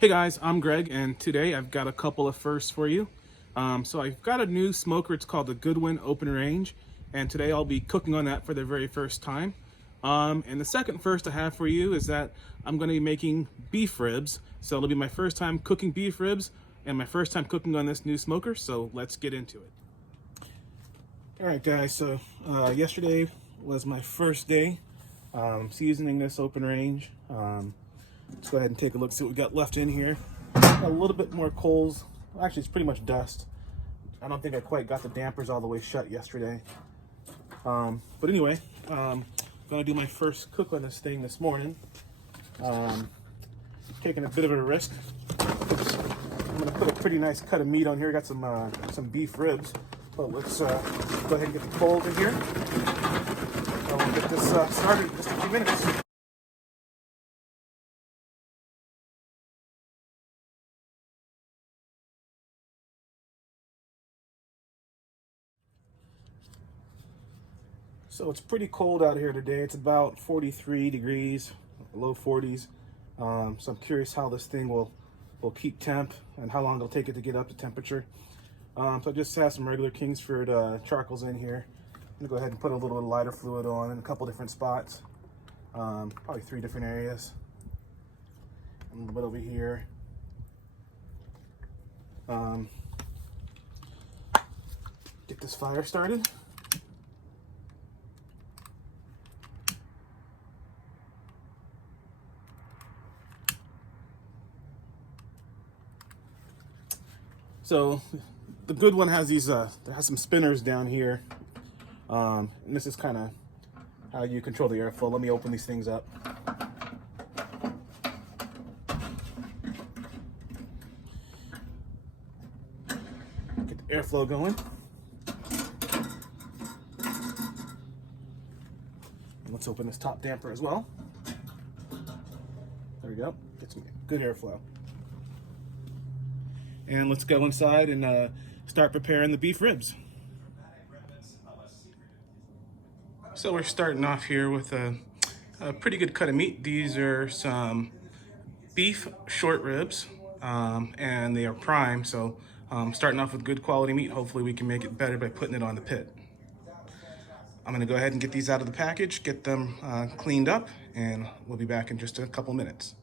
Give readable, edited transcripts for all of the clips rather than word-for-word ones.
Hey guys, I'm Greg, and today I've got a couple of firsts for you. So I've got a new smoker. It's called the Goodwin Open Range, and today I'll be cooking on that for the very first time. And the second first I have for you is that I'm going to be making beef ribs. So it'll be my first time cooking beef ribs and my first time cooking on this new smoker. So let's get into it. All right, guys. So yesterday was my first day seasoning this Open Range. Let's go ahead and take a look, see what we got left in here. Got a little bit more coals. Actually, it's pretty much dust. I don't think I quite got the dampers all the way shut yesterday. But anyway, I'm gonna do my first cook on this thing this morning. Taking a bit of a risk. I'm gonna put a pretty nice cut of meat on here. Got some beef ribs. But let's go ahead and get the coals in here. We'll get this started in just a few minutes. So it's pretty cold out here today. It's about 43 degrees, low 40s. So I'm curious how this thing will keep temp and how long it'll take it to get up to temperature. So I just have some regular Kingsford charcoals in here. I'm gonna go ahead and put a little bit of lighter fluid on in a couple different spots. Probably 3 different areas. A little bit over here. Get this fire started. So the good one has these, there has some spinners down here. And this is kind of how you control the airflow. Let me open these things up. Get the airflow going. And let's open this top damper as well. There we go. Get some good airflow. And let's go inside and start preparing the beef ribs. So we're starting off here with a pretty good cut of meat. These are some beef short ribs, and they are prime. So starting off with good quality meat. Hopefully we can make it better by putting it on the pit. I'm gonna go ahead and get these out of the package, get them cleaned up, and we'll be back in just a couple minutes.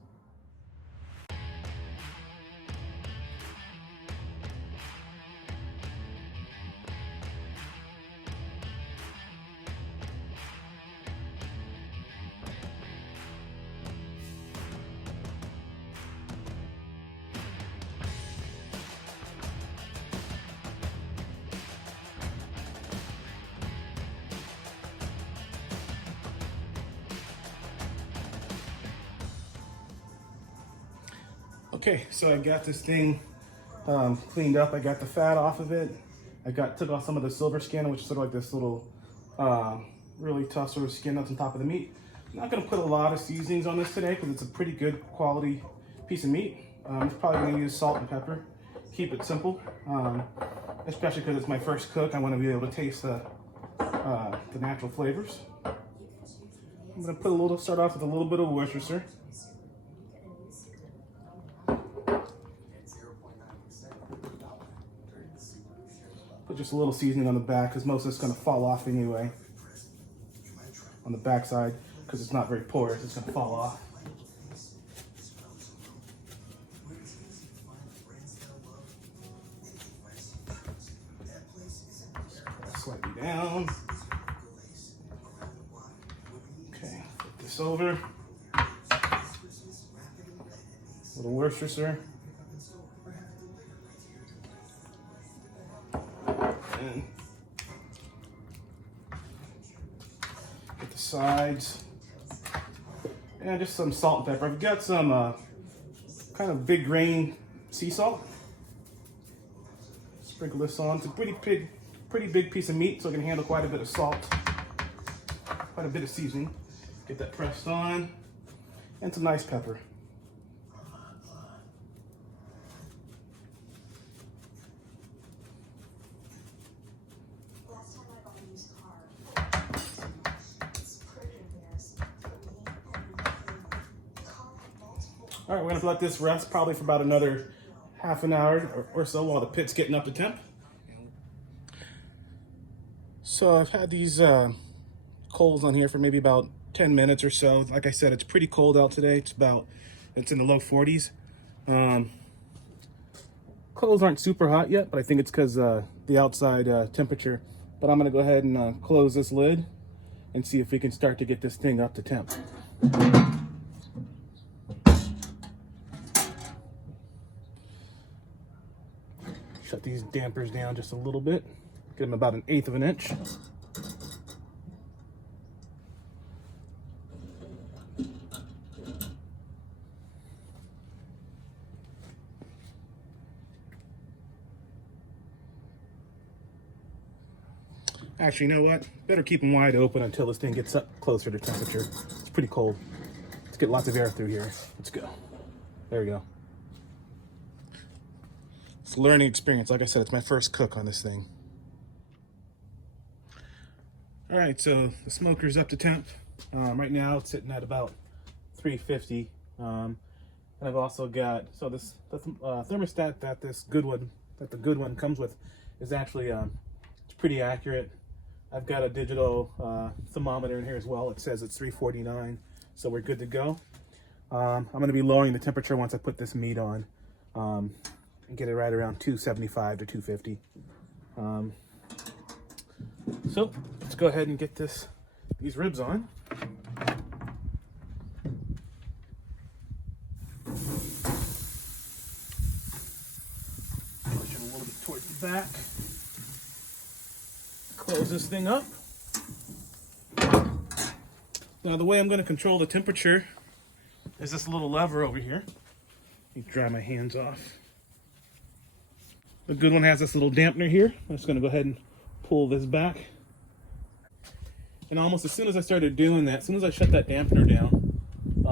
Okay, so I got this thing cleaned up. I got the fat off of it. Took off some of the silver skin, which is sort of like this little really tough sort of skin that's on top of the meat. I'm not gonna put a lot of seasonings on this today because it's a pretty good quality piece of meat. I'm probably gonna use salt and pepper. Keep it simple, especially because it's my first cook. I wanna be able to taste the natural flavors. I'm gonna start off with a little bit of Worcestershire. Put just a little seasoning on the back because most of it's going to fall off anyway. On the back side, because it's not very porous, it's going to fall off. Slightly down. Okay, flip this over. A little Worcestershire. And get the sides, and just some salt and pepper. I've got some kind of big grain sea salt. Sprinkle this on. It's a pretty big piece of meat, so it can handle quite a bit of salt, quite a bit of seasoning. Get that pressed on, and some nice pepper. All right, we're gonna let this rest probably for about another half an hour or so while the pit's getting up to temp. So I've had these coals on here for maybe about 10 minutes or so. Like I said, it's pretty cold out today. It's in the low 40s. Coals aren't super hot yet, but I think it's because the outside temperature. But I'm gonna go ahead and close this lid and see if we can start to get this thing up to temp. Shut these dampers down just a little bit. Get them about 1/8 of an inch. Actually, you know what? Better keep them wide open until this thing gets up closer to temperature. It's pretty cold. Let's get lots of air through here. Let's go. There we go. It's a learning experience. Like I said, it's my first cook on this thing. All right, so the smoker's up to temp. Right now it's sitting at about 350. And I've also got, so the thermostat that the good one comes with is actually, it's pretty accurate. I've got a digital thermometer in here as well. It says it's 349, so we're good to go. I'm gonna be lowering the temperature once I put this meat on and get it right around 275 to 250. So let's go ahead and get these ribs on. Push it a little bit towards the back. Close this thing up. Now the way I'm going to control the temperature is this little lever over here. Let me dry my hands off. The good one has this little dampener here. I'm just going to go ahead and pull this back. And almost as soon as I started doing that, as soon as I shut that dampener down,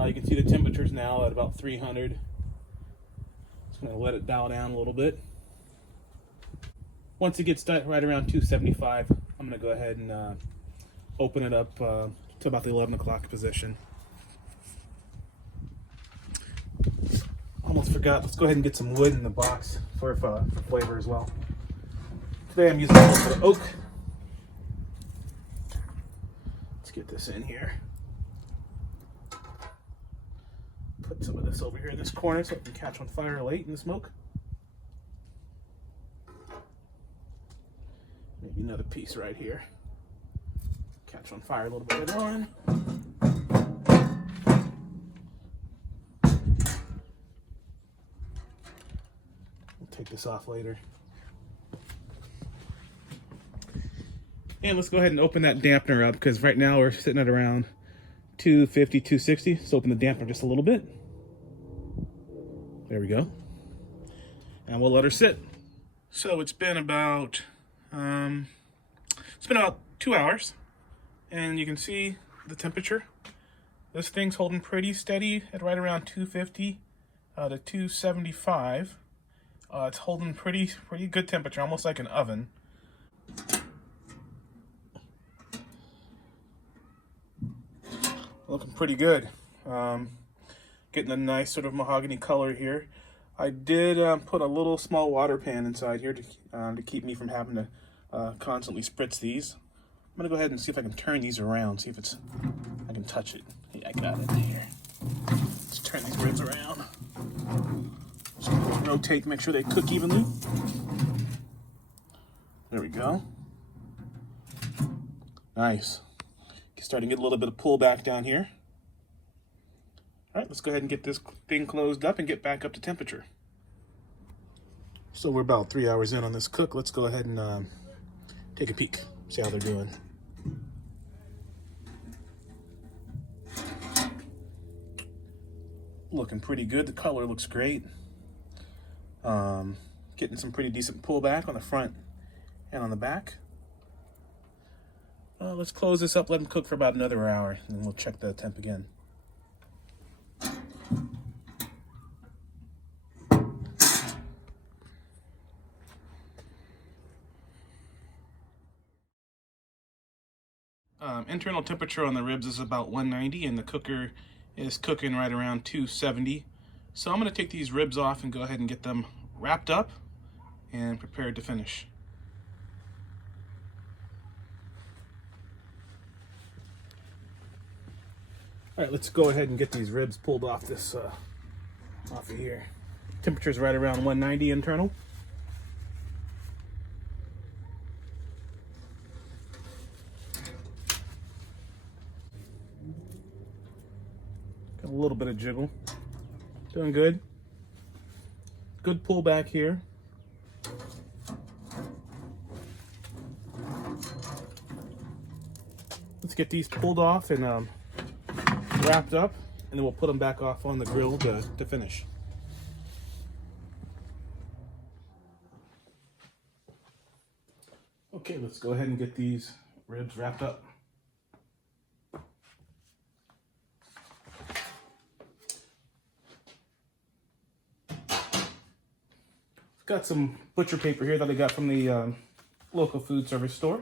you can see the temperature's now at about 300. Just going to let it dial down a little bit. Once it gets right around 275, I'm going to go ahead and open it up to about the 11 o'clock position. Almost forgot. Let's go ahead and get some wood in the box for flavor as well. Today I'm using a little bit of oak. Let's get this in here. Put some of this over here in this corner so it can catch on fire late in the smoke. Maybe another piece right here. Catch on fire a little bit later on. We'll take this off later. And let's go ahead and open that dampener up because right now we're sitting at around 250, 260. Let's open the dampener just a little bit. There we go. And we'll let her sit. So it's been about 2 hours, and you can see the temperature. This thing's holding pretty steady at right around 250 to 275. It's holding pretty good temperature, almost like an oven. Looking pretty good. Getting a nice sort of mahogany color here. I did put a little small water pan inside here to keep me from having to constantly spritz these. I'm gonna go ahead and see if I can turn these around, see if I can touch it. Yeah, I got it here. Let's turn these ribs around. Just gonna rotate, make sure they cook evenly. There we go. Nice. Starting to get a little bit of pullback down here. All right, let's go ahead and get this thing closed up and get back up to temperature. So we're about 3 hours in on this cook. Let's go ahead and take a peek, see how they're doing. Looking pretty good. The color looks great. Getting some pretty decent pullback on the front and on the back. Let's close this up, let them cook for about another hour, and then we'll check the temp again. Internal temperature on the ribs is about 190, and the cooker is cooking right around 270. So I'm going to take these ribs off and go ahead and get them wrapped up and prepared to finish. All right, let's go ahead and get these ribs pulled off this off of here. Temperature's right around 190 internal. Got a little bit of jiggle. Doing good. Good pull back here. Let's get these pulled off and wrapped up, and then we'll put them back off on the grill to finish. Okay, let's go ahead and get these ribs wrapped up. Got some butcher paper here that I got from the local food service store.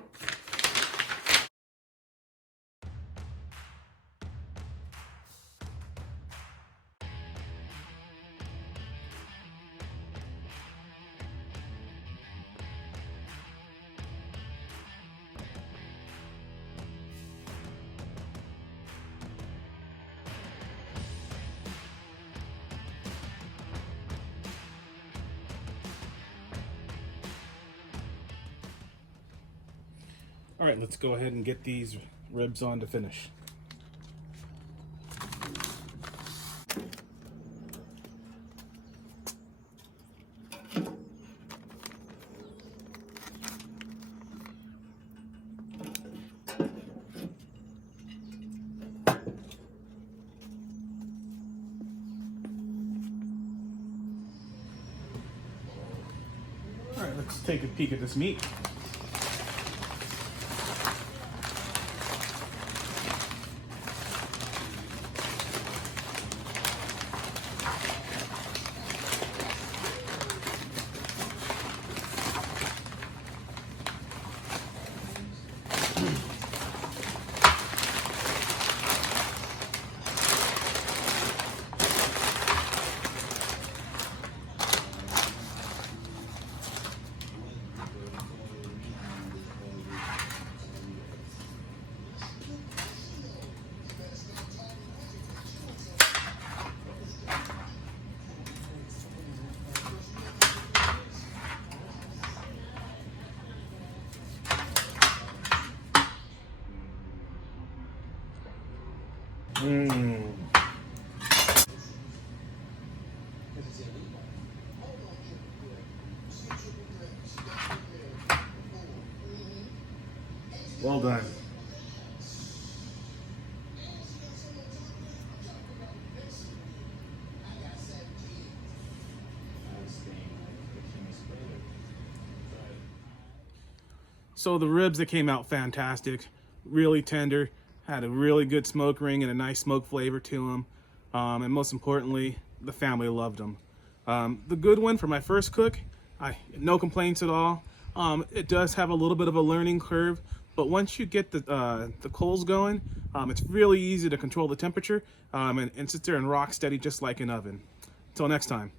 All right, let's go ahead and get these ribs on to finish. All right, let's take a peek at this meat. Well done. So the ribs, that came out fantastic, really tender, had a really good smoke ring and a nice smoke flavor to them, and most importantly, the family loved them. The good one for my first cook, no complaints at all. It does have a little bit of a learning curve, but once you get the coals going, it's really easy to control the temperature and sit there and rock steady just like an oven. Until next time.